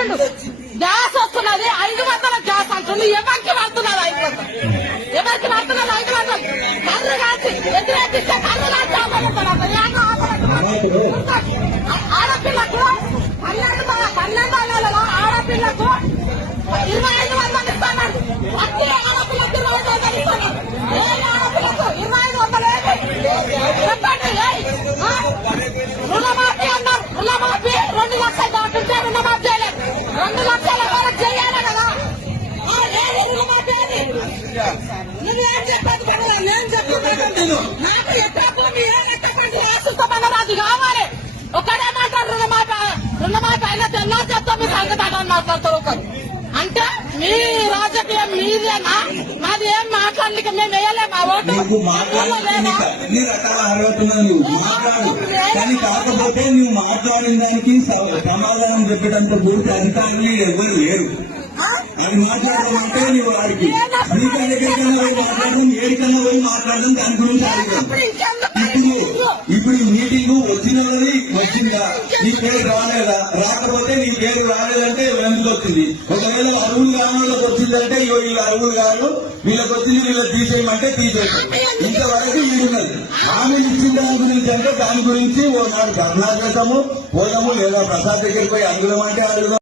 చెప్పిండు గ్యాస్ వస్తున్నది 500 గ్యాస్ అంటుంది. ఎవరికి పడుతున్నది 500? ఎవరికి పడుతున్నది 500? కర్రు కాల్చి ఎదురెత్తిస్తే కర్రు కాల్చి ఆడపిల్లకు 12 నెలలో ఆడపిల్లకు 2500 ఇస్తాను. ప్రతి ఆడపిల్లకు 2500 ఇస్తాను. ఏ ఆడపిల్లకు 2500 చెప్పండి. రుణమాఫీ అన్నారు. రుణమాఫీ 2 లక్షలు దాటుంటే రుణమాఫీ చేయలేదు. 2 లక్షల వరకు చేయాలి కదా. రుణమాఫీ అని నువ్వేం చెప్పదు కదా. నేను చెప్తున్నాను. నాకు ఎట్లా భూమి ఎట్టపండి ఆశిస్తామన్నారు. అది కావాలి. ఒకటే మాట్లాడు. రుణమాఫీ అయినా తెల్లారి చెప్తా. మీరు సంగతి మాట్లాడతారు ఒకరు. అంటే మీ రాజకీయం మీదేనా? మాది ఏం మాట్లాడలేక మేము వేయలేము. ఆ ఓటు అన్ని రకాల అర్హతలు నువ్వు మాట్లాడు. కానీ కాకపోతే నువ్వు మాట్లాడిన దానికి సమాధానం చెప్పేటంత పూర్తి అధికారులు ఎవరు లేరు. అది మాట్లాడమంటే నువ్వు వాడికి స్పీకర్ దగ్గరికన్నా పోయి మాట్లాడడం, ఏడికన్నా పోయి మాట్లాడడం, దాని గురించి ఇప్పుడు మీటింగ్ వచ్చినది వచ్చిందా? నీ పేరు రాలేదా? రాకపోతే నీ పేరు రాలేదంటే ఎందుకు వచ్చింది? ఒకవేళ అరువులు గ్రామాలకు వచ్చిందంటే వీళ్ళు అరువులు కాదు, వీళ్ళకి వచ్చింది వీళ్ళకి తీసేయమంటే తీసేయడం. ఇంతవరకు వీడున్నది. ఆమె ఇచ్చిన దాని గురించి అంటే దాని గురించి ఓ నాడు ధర్నా చేస్తాము, పోదాము, లేదా ప్రసాద్ దగ్గరికి పోయి అడుగుదామంటే అడుగుదాం.